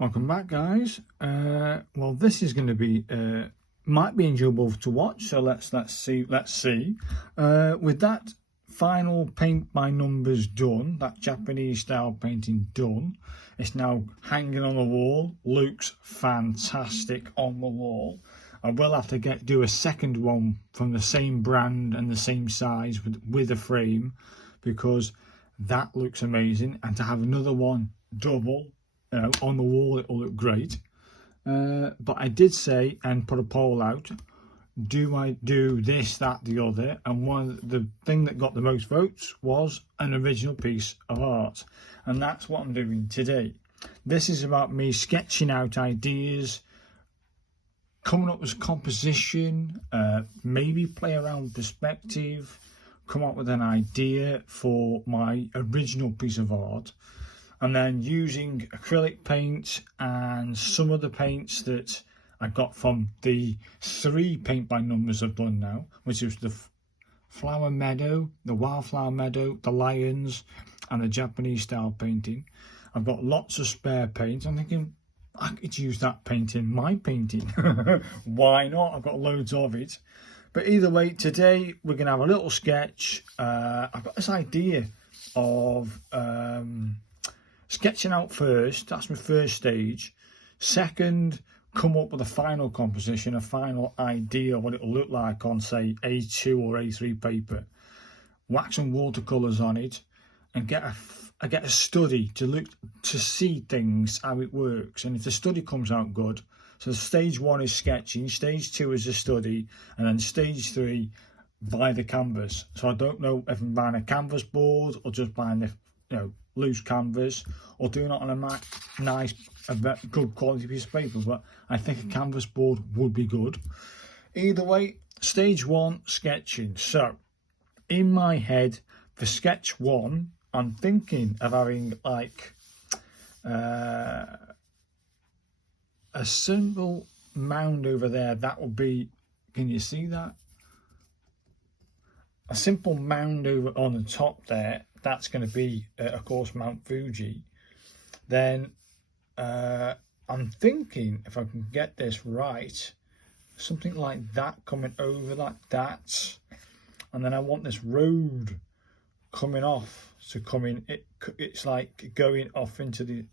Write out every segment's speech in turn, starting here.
Welcome back, guys. Well, this is going to be might be enjoyable to watch, so let's see. With that final paint by numbers done, that Japanese style painting done, it's now hanging on the wall. Looks fantastic on the wall. I will have to do a second one from the same brand and the same size with a frame, because that looks amazing, and to have another one double on the wall, it will look great. But I did say and put a poll out, do I do this, that, the other? And the thing that got the most votes was an original piece of art, and that's what I'm doing today. This is about me sketching out ideas, coming up with composition, maybe play around with perspective, come up with an idea for my original piece of art, and then using acrylic paint and some of the paints that I got from the 3 paint by numbers I've done now, which is the Flower Meadow, the Wildflower Meadow, the Lions, and the Japanese style painting. I've got lots of spare paint. I'm thinking I could use that paint in my painting. Why not? I've got loads of it. But either way, today we're going to have a little sketch. I've got this idea of sketching out first. That's my first stage. Second, come up with a final composition, a final idea of what it'll look like on, say, A2 or A3 paper. Wax some watercolours on it, and get a study to see things, how it works. And if the study comes out good, so stage 1 is sketching, stage 2 is a study, and then stage 3 buy the canvas. So I don't know if I'm buying a canvas board or just buying the loose canvas, or doing it on a nice, good quality piece of paper. But I think a canvas board would be good. Either way, stage 1 sketching. So in my head for sketch 1, I'm thinking of having like a simple mound over there. That will be, can you see that? A simple mound over on the top there. That's going to be, of course, Mount Fuji. Then I'm thinking, if I can get this right, something like that coming over like that. And then I want this road coming off. So it's like going off into the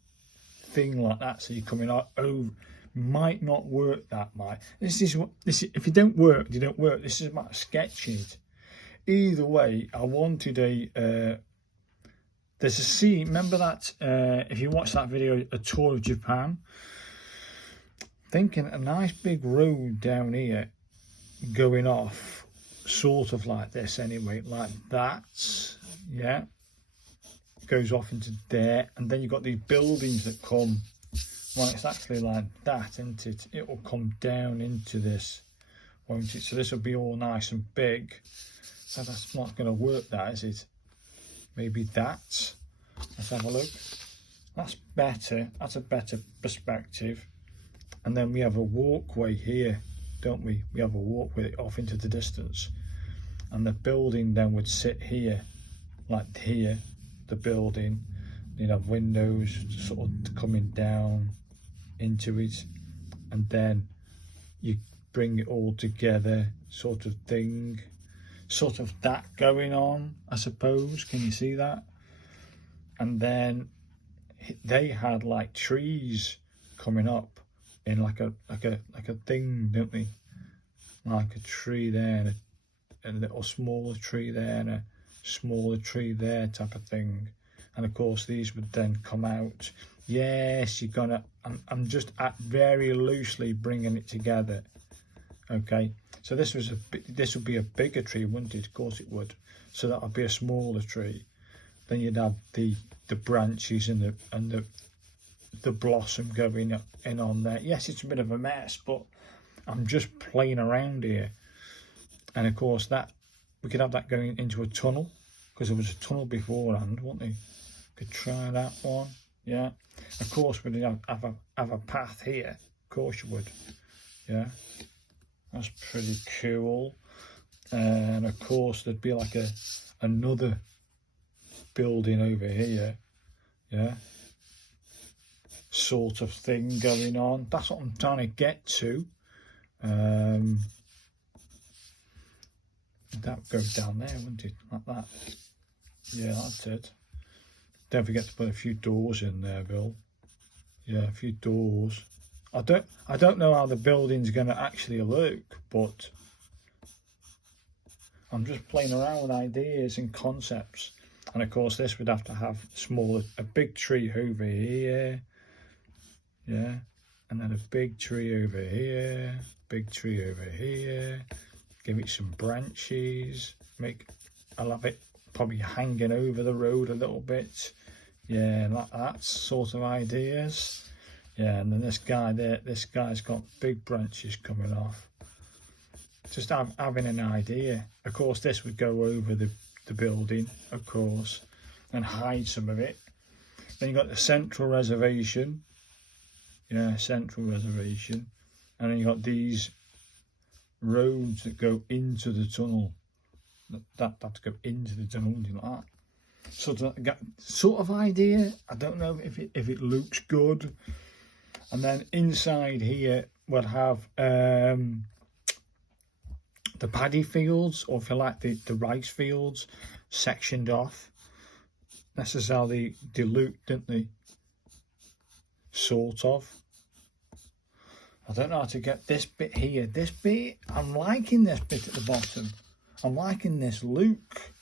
thing like that. So you're coming out over. Might not work, that might. This is if you don't work, you don't work. This is about sketching it. Either way, I wanted there's a scene, remember that, if you watch that video, a tour of Japan, thinking a nice big road down here going off, sort of like this anyway, like that, yeah, goes off into there, and then you've got these buildings that come, well, it's actually like that, isn't it? It will come down into this, won't it? So this will be all nice and big. So that's not going to work, that, is it? Maybe that. Let's have a look. That's better. That's a better perspective. And then we have a walkway here, don't we? We have a walkway off into the distance. And the building then would sit here, like here, the building. You'd have windows sort of coming down into it. And then you bring it all together, sort of thing. Sort of that going on, I suppose. Can you see that? And then they had like trees coming up in like a thing, don't they? Like a tree there, and a little smaller tree there, and a smaller tree there, type of thing. And of course these would then come out. Yes, you're gonna. I'm just very loosely bringing it together. Okay, so this would be a bigger tree, wouldn't it? Of course it would. So that would be a smaller tree. Then you'd have the branches and the blossom going in on there. Yes, it's a bit of a mess, but I'm just playing around here. And of course that we could have that going into a tunnel, because there was a tunnel beforehand, wasn't there? Could try that one. Yeah. Of course we'd have a path here. Of course you would. Yeah. That's pretty cool. And of course there'd be like another building over here. Yeah. sort of thing going on. That's what I'm trying to get to. That would go down there, wouldn't it? Like that. Yeah, that's it. Don't forget to put a few doors in there, Bill. Yeah, a few doors. I don't know how the building's going to actually look, but I'm just playing around with ideas and concepts. And of course, this would have to have a big tree over here. Yeah, and then a big tree over here, big tree over here. Give it some branches. I'll have it probably hanging over the road a little bit. Yeah, that sort of ideas. Yeah, and then this guy there, this guy's got big branches coming off. Just having an idea. Of course, this would go over the building, of course, and hide some of it. Then you've got the central reservation. Yeah, central reservation. And then you've got these roads that go into the tunnel. That have to go into the tunnel, like that. Sort of idea. I don't know if it looks good. And then inside here we'll have the paddy fields, or if you like the rice fields, sectioned off. This is how they look, didn't they? Sort of. I don't know how to get this bit here. This bit, I'm liking this bit at the bottom. I'm liking this look.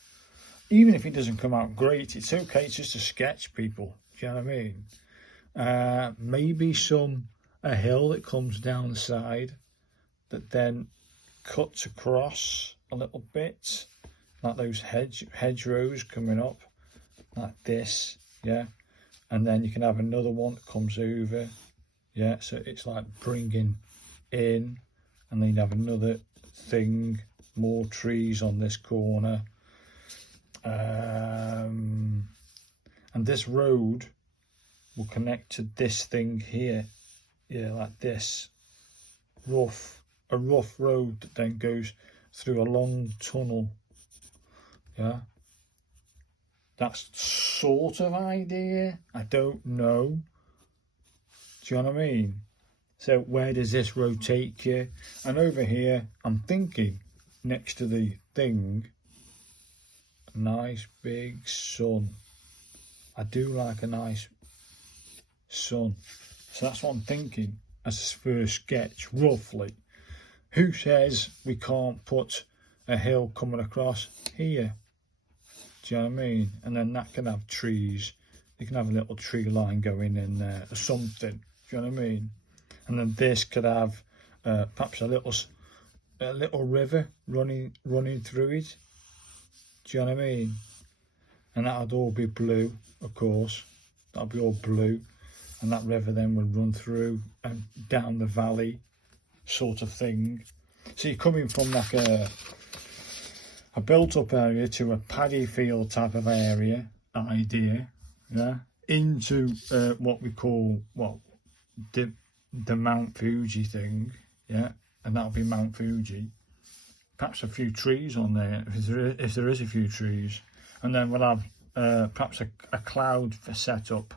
Even if it doesn't come out great, it's okay. It's just a sketch, people. Do you know what I mean? Maybe a hill that comes down the side that then cuts across a little bit, like those hedgerows coming up, like this. Yeah, and then you can have another one that comes over. Yeah, so it's like bringing in, and then you have another thing, more trees on this corner. And this road will connect to this thing here. Yeah, like this. A rough road that then goes through a long tunnel. Yeah. That's sort of idea. I don't know. Do you know what I mean? So where does this road take you? And over here, I'm thinking next to the thing, a nice big sun. I do like a nice sun. So that's what I'm thinking as a first sketch, roughly. Who says we can't put a hill coming across here? Do you know what I mean? And then that can have trees. You can have a little tree line going in there or something. Do you know what I mean? And then this could have perhaps a little river running through it. Do you know what I mean? And that would all be blue, of course. That'll be all blue. And that river then would run through and down the valley, sort of thing. So you're coming from like a built-up area to a paddy field type of idea, yeah, into what we call the Mount Fuji thing, yeah, and that'll be Mount Fuji. Perhaps a few trees on there, if there is a few trees, and then we'll have perhaps a cloud setup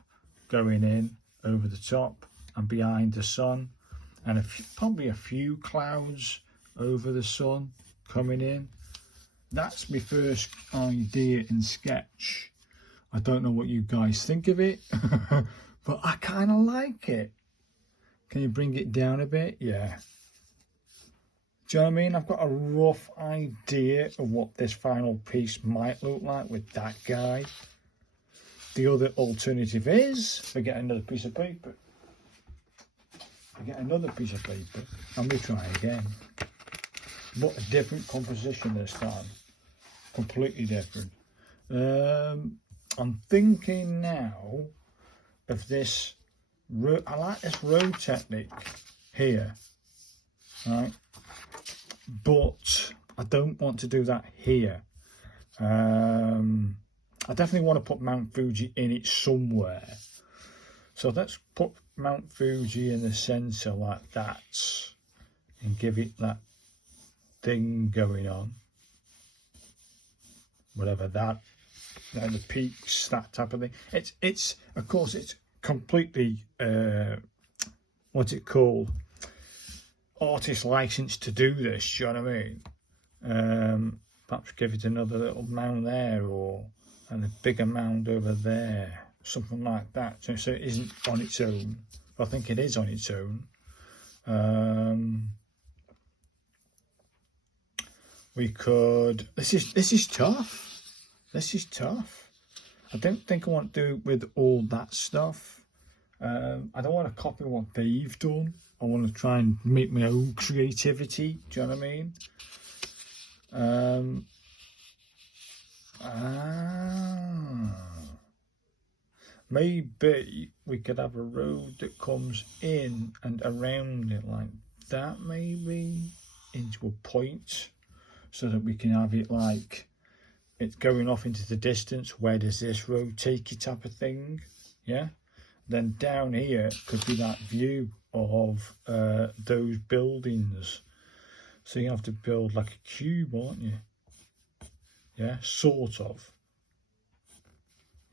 going in over the top and behind the sun, and probably a few clouds over the sun coming in. That's my first idea and sketch. I don't know what you guys think of it, but I kind of like it. Can you bring it down a bit? Yeah. Do you know what I mean? I've got a rough idea of what this final piece might look like with that guy. The other alternative is we get another piece of paper. And we try again. But a different composition this time. Completely different. I'm thinking now of this. I like this road technique here, right? But I don't want to do that here. I definitely want to put Mount Fuji in it somewhere. So let's put Mount Fuji in the centre like that and give it that thing going on. Whatever that, the peaks, that type of thing. It's of course it's completely, what's it called, artist license to do this, do you know what I mean? Perhaps give it another little mound there, and a bigger mound over there, something like that, so it isn't on its own. I think it is on its own. We could, this is tough. This is tough. I don't think I want to do with all that stuff. I don't want to copy what they've done. I want to try and make my own creativity. Do you know what I mean? Maybe we could have a road that comes in and around it like that, maybe into a point, so that we can have it like it's going off into the distance. Where does this road take you, type of thing? Yeah. Then down here could be that view of those buildings. So you have to build like a cube, aren't you? Yeah, sort of.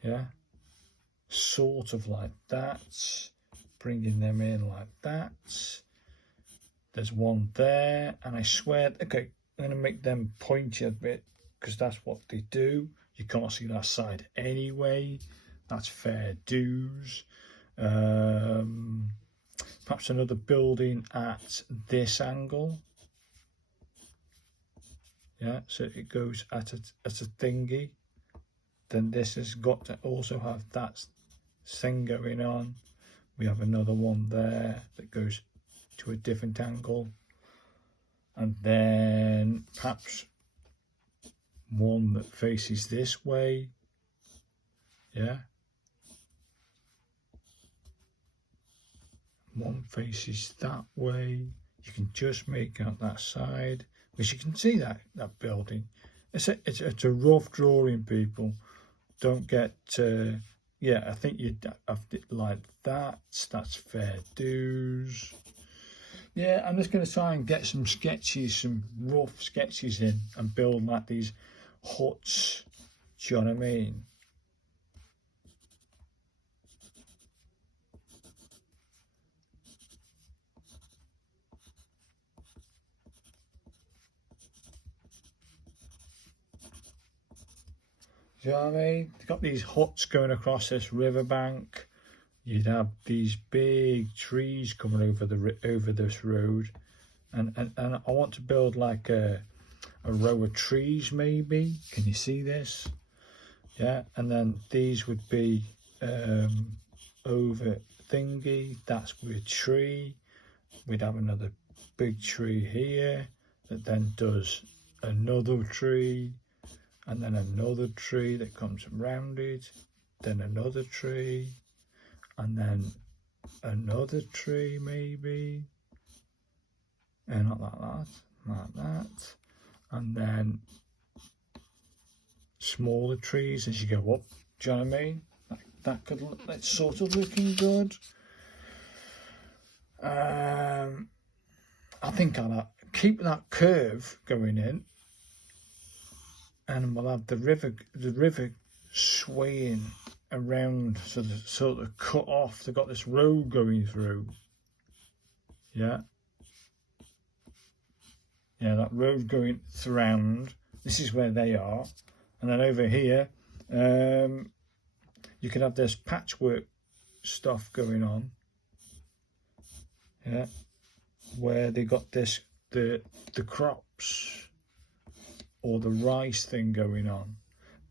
Yeah, sort of like that. Bringing them in like that. There's one there, and I swear, okay, I'm going to make them pointy a bit, because that's what they do. You can't see that side anyway. That's fair dues. Perhaps another building at this angle. Yeah, so it goes at a thingy. Then this has got to also have that thing going on. We have another one there that goes to a different angle, and then perhaps one that faces this way. Yeah, one faces that way. You can just make out that side, which you can see that building. It's a rough drawing, people. Don't get yeah, I think you'd have it like that. That's fair dues. Yeah, I'm just going to try and get some sketches, some rough sketches in, and build like these huts. Do you know what I mean? Do you know what I mean? They've got these huts going across this riverbank. You'd have these big trees coming over this road, and I want to build like a row of trees, maybe. Can you see this? Yeah, and then these would be over thingy. That's with a tree. We'd have another big tree here that then does another tree, and then another tree that comes around it, then another tree, and then another tree, maybe, and not like that, and then smaller trees as you go up. Do you know what I mean? That could look, that's sort of looking good. I think I'll keep that curve going in, and we'll have the river swaying around, so the sort of cut off. They've got this road going through. Yeah, that road going around. This is where they are, and then over here, you could have this patchwork stuff going on. Yeah, where they got this the crops or the rice thing going on.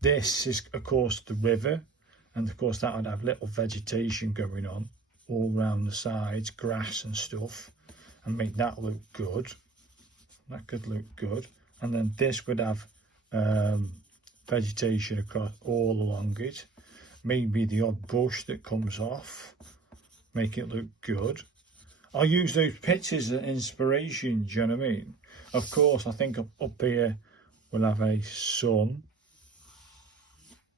This is, of course, the river, and of course that would have little vegetation going on all around the sides, grass and stuff, and make that look good. That could look good. And then this would have vegetation across all along it. Maybe the odd bush that comes off, make it look good. I'll use those pictures as inspiration, do you know what I mean? Of course, I think up here we'll have a sun.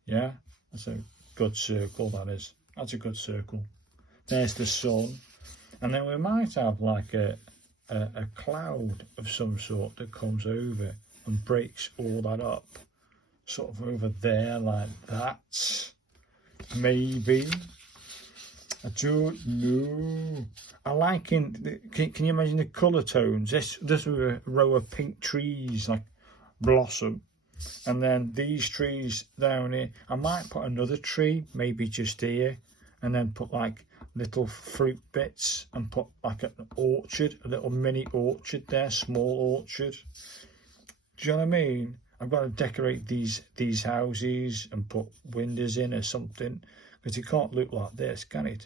Yeah, that's a good circle, that is. That's a good circle. There's the sun. And then we might have like a cloud of some sort that comes over and breaks all that up. Sort of over there like that. Maybe. I don't know. I like can you imagine the colour tones? This was a row of pink trees, like blossom. And then these trees down here. I might put another tree, maybe just here. And then put like little fruit bits and put like an orchard, a little mini orchard there, small orchard. Do you know what I mean? I've got to decorate these houses and put windows in or something, because it can't look like this, can it?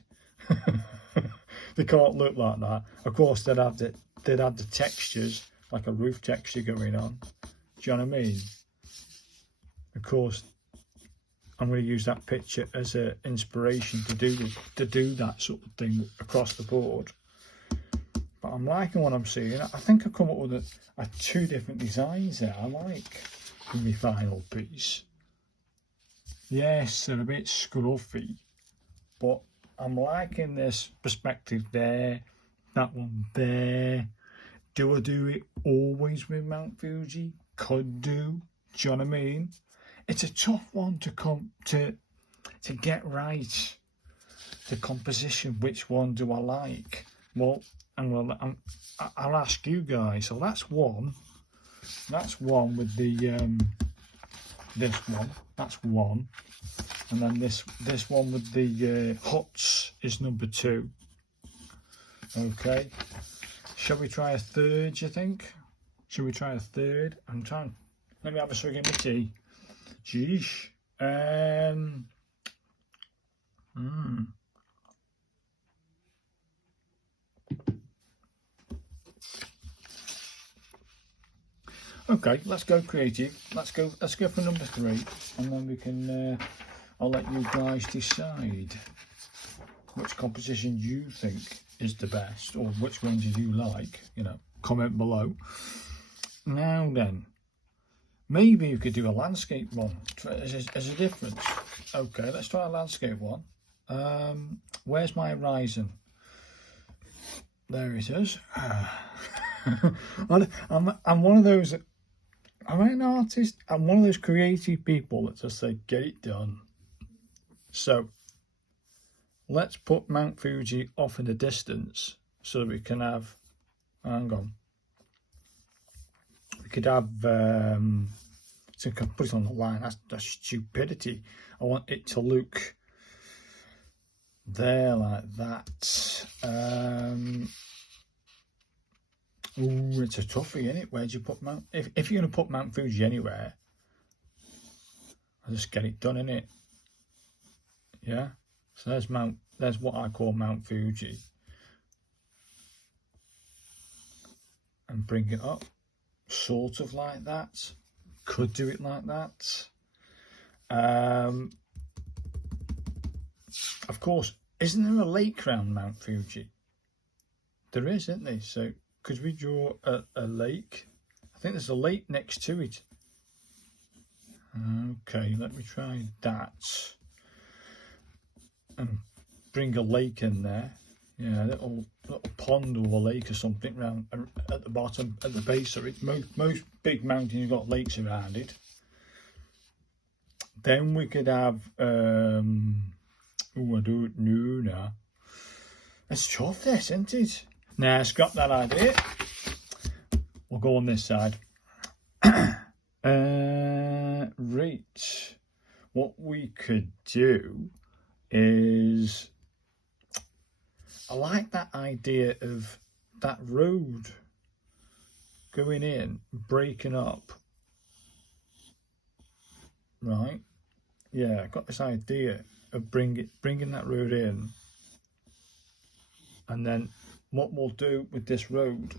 They can't look like that. Of course, they'd have the textures, like a roof texture going on. Do you know what I mean? Of course, I'm going to use that picture as an inspiration to do that sort of thing across the board. But I'm liking what I'm seeing. I think I've come up with a 2 different designs there. I like in my final piece. Yes, they're a bit scruffy, but I'm liking this perspective there, that one there. Do I do it always with Mount Fuji? Could do. Do you know what I mean? It's a tough one to get right. The composition, which one do I like? Well, I'll ask you guys. So that's one. That's one with the this one. That's one. And then this one with the huts is number 2. Okay. Shall we try a third, do you think? Shall we try a third? Let me have a swig of my tea. Jeesh. Okay, let's go creative. Let's go for number 3, and then we can I'll let you guys decide which composition you think is the best, or which ones you like. You know, comment below. Now then, maybe you could do a landscape one as a difference. Okay, let's try a landscape one. Where's my horizon? There it is. I'm one of those. I'm an artist. I'm one of those creative people that just say, get it done. So let's put Mount Fuji off in the distance so that we can have, hang on, we could have, so I can put it on the line. That's stupidity. I want it to look there like that. Ooh, it's a toughie, isn't it? Where'd you put Mount? If you're going to put Mount Fuji anywhere, I'll just get it done, innit? Yeah. So there's what I call Mount Fuji, and bring it up, sort of like that. Could do it like that. Of course, isn't there a lake around Mount Fuji? There is, isn't there? So could we draw a lake? I think there's a lake next to it. Okay, let me try that. And bring a lake in there. Yeah, a little pond or a lake or something around at the bottom, at the base of it. Most big mountains have got lakes around it. Then we could have, I don't know now. It's tough this, isn't it? Nah, scrap that idea. We'll go on this side. Right. What we could do is, I like that idea of that road going in, breaking up. Right? Yeah, I got this idea of bringing that road in. And then what we'll do with this road,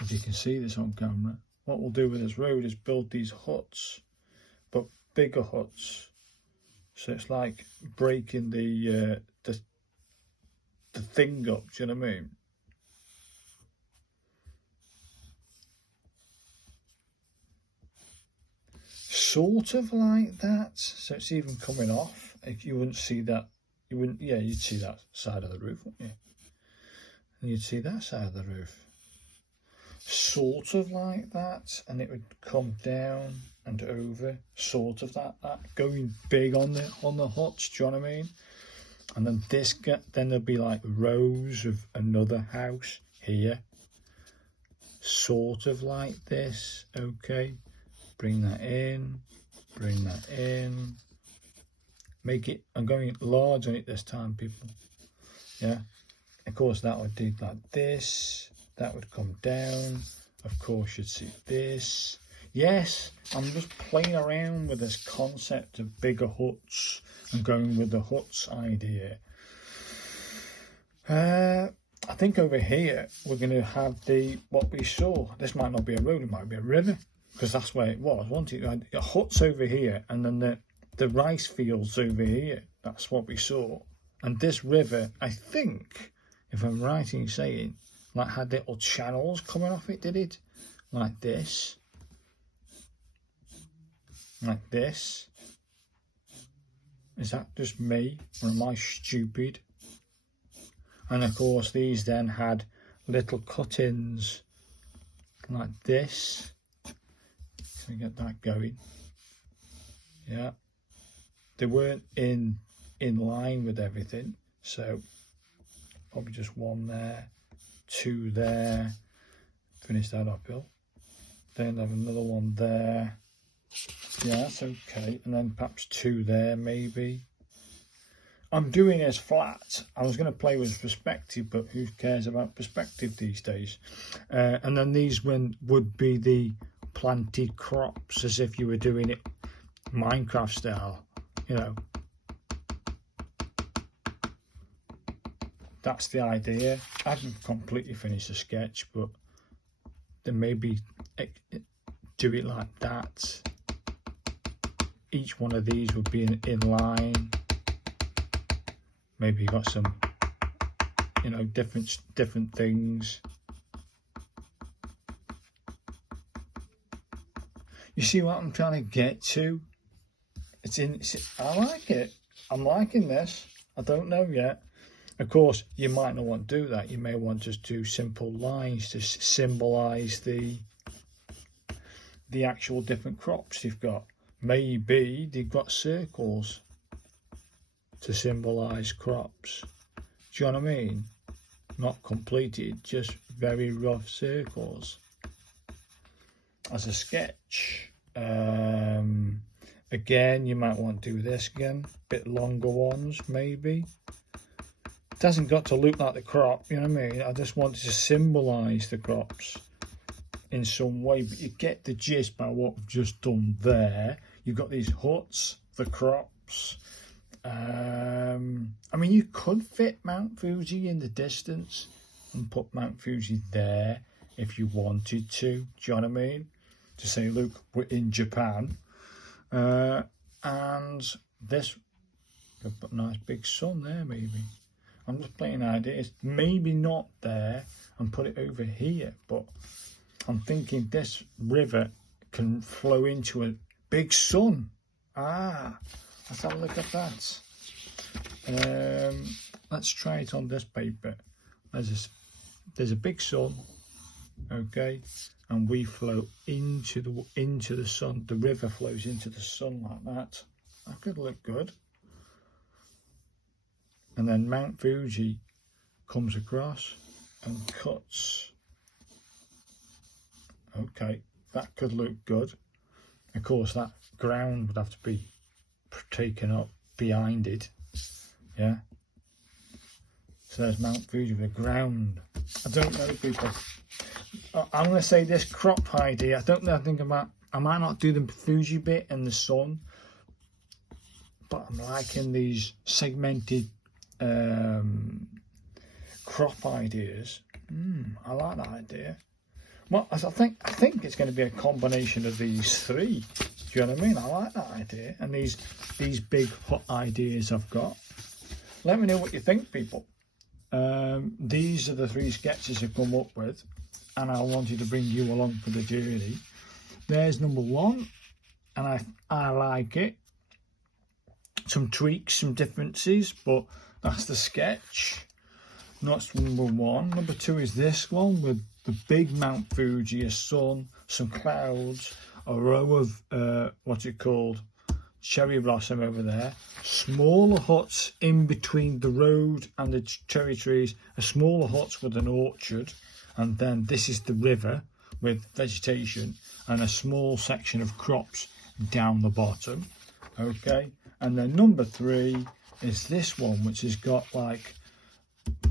if you can see this on camera, what we'll do with this road is build these huts, but bigger huts. So it's like breaking the thing up, do you know what I mean? Sort of like that. So it's even coming off. If you wouldn't see that, you'd see that side of the roof, wouldn't you? And you'd see that side of the roof. Sort of like that, and it would come down and over, sort of that going big on the huts, do you know what I mean? And then then there'll be like rows of another house here, sort of like this. Okay, bring that in, bring that in. Make it, I'm going large on it this time, people. Yeah, of course that would do like this, that would come down. Of course you'd see this. Yes, I'm just playing around with this concept of bigger huts and going with the huts idea. I think over here we're going to have what we saw. This might not be a road, it might be a river, because that's where it was. Once you had huts over here, and then the rice fields over here. That's what we saw. And this river, I think, if I'm right in saying, like had little channels coming off it, did it? Like this. Like this. Is that just me, or am I stupid? And of course these then had little cut-ins like this. So we get that going. Yeah. They weren't in line with everything, so probably just one there, two there, finish that uphill. Then have another one there. Yeah, that's okay. And then perhaps two there, maybe. I'm doing this flat. I was going to play with perspective, but who cares about perspective these days? And then these would be the planted crops, as if you were doing it Minecraft style, you know. That's the idea. I haven't completely finished the sketch, but then maybe do it like that. Each one of these would be in line. Maybe you got some, you know, different things. You see what I'm trying to get to? I like it. I'm liking this. I don't know yet. Of course, you might not want to do that. You may want to just do simple lines to symbolise the actual different crops you've got. Maybe they've got circles to symbolise crops. Do you know what I mean? Not completed, just very rough circles. As a sketch, again, you might want to do this again, bit longer ones maybe. It hasn't got to look like the crop, you know what I mean? I just wanted to symbolise the crops in some way, but you get the gist by what we've just done there. You've got these huts, the crops. I mean, you could fit Mount Fuji in the distance and put Mount Fuji there if you wanted to. Do you know what I mean? To say, look, we're in Japan. And this, could put a nice big sun there maybe. I'm just playing ideas. Maybe not there and put it over here, but I'm thinking this river can flow into a big sun. Let's have a look at that. Let's try it on this paper. There's a big sun, okay, and we flow into the sun. The river flows into the sun like that. That could look good. And then Mount Fuji comes across and cuts. Okay, that could look good. Of course, that ground would have to be taken up behind it. Yeah. So there's Mount Fuji with the ground. I don't know, people. I'm going to say this crop idea. I don't know. I might not do the Fuji bit and the sun, but I'm liking these segmented crop ideas. I like that idea. Well, I think it's going to be a combination of these three. Do you know what I mean? I like that idea. And these big hut ideas I've got. Let me know what you think, people. These are the three sketches I've come up with, and I wanted to bring you along for the journey. There's number one, and I like it. Some tweaks, some differences, but that's the sketch. That's number one. Number two is this one with the big Mount Fuji, a sun, some clouds, a row of what's it called, cherry blossom over there, smaller huts in between the road and the cherry trees, a smaller huts with an orchard, and then this is the river with vegetation and a small section of crops down the bottom. Okay, and then number 3 is this one, which has got like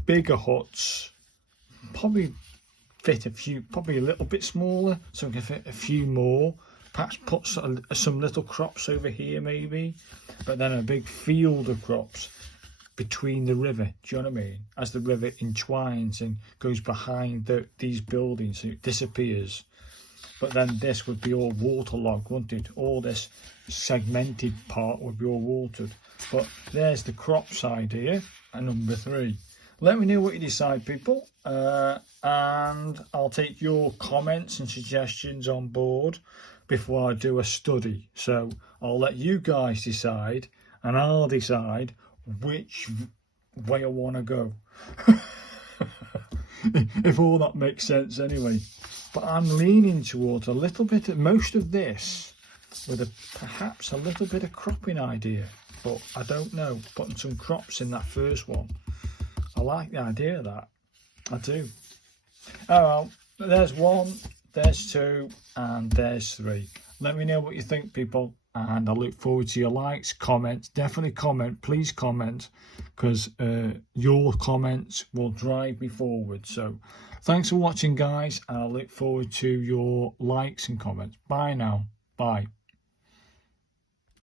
bigger huts, probably fit a few, probably a little bit smaller, so we can fit a few more, perhaps put some little crops over here maybe, but then a big field of crops between the river. Do you know what I mean? As the river entwines and goes behind these buildings, so it disappears. But then this would be all waterlogged, wouldn't it? All this segmented part would be all watered. But there's the crops idea at number 3. Let me know what you decide, people, and I'll take your comments and suggestions on board before I do a study. So I'll let you guys decide, and I'll decide which way I want to go. If all that makes sense anyway. But I'm leaning towards a little bit of most of this with perhaps a little bit of cropping idea, but I don't know, putting some crops in that first one. I like the idea of that, I do. Oh well, there's 1, there's 2, and there's 3. Let me know what you think, people, and I look forward to your likes, comments. Definitely comment, please comment, because your comments will drive me forward. So thanks for watching, guys, and I look forward to your likes and comments. Bye now. Bye.